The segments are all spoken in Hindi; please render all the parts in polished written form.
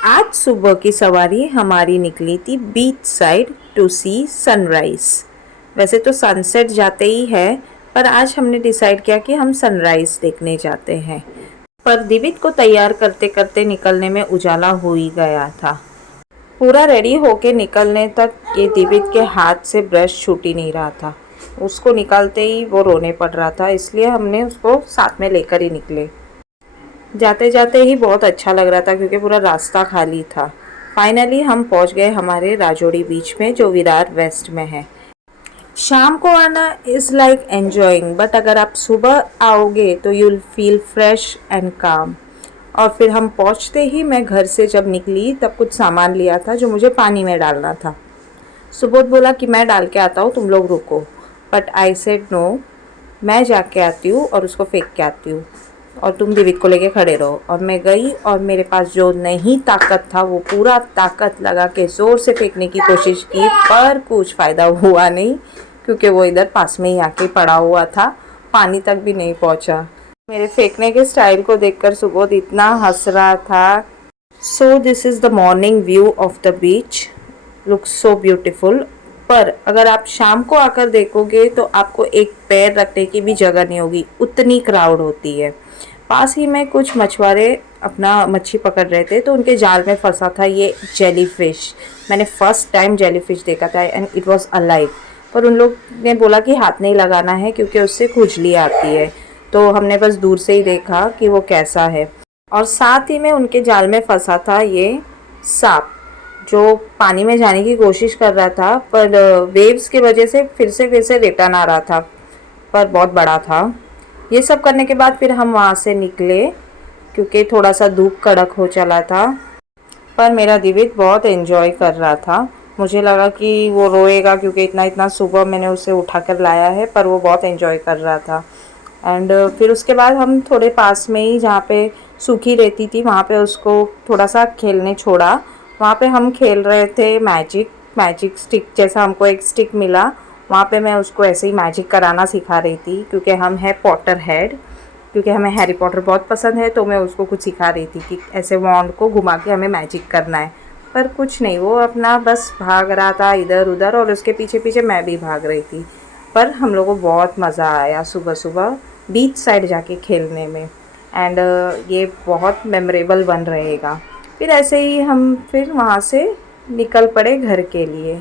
आज सुबह की सवारी हमारी निकली थी beach side to sea sunrise. वैसे तो सनसेट जाते ही है, पर आज हमने डिसाइड किया कि हम सनराइज देखने जाते हैं। पर दिवित को तैयार करते करते निकलने में उजाला हो ही गया था। पूरा रेडी होके निकलने तक ये दिवित के हाथ से ब्रश छूट ही नहीं रहा था। उसको निकालते ही वो रोने पड़ रहा था, इसलिए हमने उसको साथ में लेकर ही निकले। जाते जाते ही बहुत अच्छा लग रहा था क्योंकि पूरा रास्ता खाली था। फाइनली हम पहुंच गए हमारे राजौड़ी बीच में, जो विरार वेस्ट में है। शाम को आना इज़ लाइक एन्जॉइंग, बट अगर आप सुबह आओगे तो यूल फील फ्रेश एंड काम। और फिर हम पहुंचते ही मैं घर से जब निकली तब कुछ सामान लिया था जो मुझे पानी में डालना था। सुबोध बोला कि मैं डाल के आता हूँ, तुम लोग रुको। बट आई सेड नो, मैं जाके आती हूँ और उसको फेंक के आती हूँ और तुम दिवित को लेके खड़े रहो। और मैं गई और मेरे पास जो नहीं ताकत था वो पूरा ताकत लगा के ज़ोर से फेंकने की कोशिश की, पर कुछ फ़ायदा हुआ नहीं क्योंकि वो इधर पास में ही आके पड़ा हुआ था, पानी तक भी नहीं पहुंचा। मेरे फेंकने के स्टाइल को देखकर सुबोध इतना हंस रहा था। So this is the morning view of the beach, looks so beautiful. पर अगर आप शाम को आकर देखोगे तो आपको एक पैर रखने की भी जगह नहीं होगी, उतनी क्राउड होती है। पास ही में कुछ मछुआरे अपना मच्छी पकड़ रहे थे, तो उनके जाल में फंसा था ये जेलीफिश। मैंने फर्स्ट टाइम जेलीफिश देखा था एंड इट वाज अलाइव। पर उन लोग ने बोला कि हाथ नहीं लगाना है क्योंकि उससे खुजली आती है, तो हमने बस दूर से ही देखा कि वो कैसा है। और साथ ही में उनके जाल में फंसा था ये सांप, जो पानी में जाने की कोशिश कर रहा था, पर वेव्स की वजह से फिर से रिटर्न आ रहा था, पर बहुत बड़ा था। ये सब करने के बाद फिर हम वहाँ से निकले क्योंकि थोड़ा सा धूप कड़क हो चला था। पर मेरा दिवित बहुत एंजॉय कर रहा था। मुझे लगा कि वो रोएगा क्योंकि इतना इतना सुबह मैंने उसे उठा कर लाया है, पर वो बहुत एंजॉय कर रहा था। एंड फिर उसके बाद हम थोड़े पास में ही, जहाँ पे सूखी रहती थी, वहाँ पे उसको थोड़ा सा खेलने छोड़ा। वहाँ पे हम खेल रहे थे मैजिक मैजिक स्टिक जैसा, हमको एक स्टिक मिला। वहाँ पे मैं उसको ऐसे ही मैजिक कराना सिखा रही थी क्योंकि हम हैं पॉटर हेड, क्योंकि हमें हैरी पॉटर बहुत पसंद है, तो मैं उसको कुछ सिखा रही थी कि ऐसे वॉन्ड को घुमा के हमें मैजिक करना है। पर कुछ नहीं, वो अपना बस भाग रहा था इधर उधर और उसके पीछे पीछे मैं भी भाग रही थी। पर हम लोगों को बहुत मज़ा आया सुबह सुबह बीच साइड जाके खेलने में। एंड ये बहुत मेमोरेबल बन रहेगा। फिर ऐसे ही हम फिर वहाँ से निकल पड़े घर के लिए,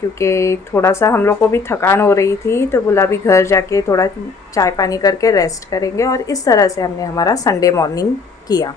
क्योंकि थोड़ा सा हम लोग को भी थकान हो रही थी, तो बोला भी घर जाके थोड़ा चाय पानी करके रेस्ट करेंगे। और इस तरह से हमने हमारा संडे मॉर्निंग किया।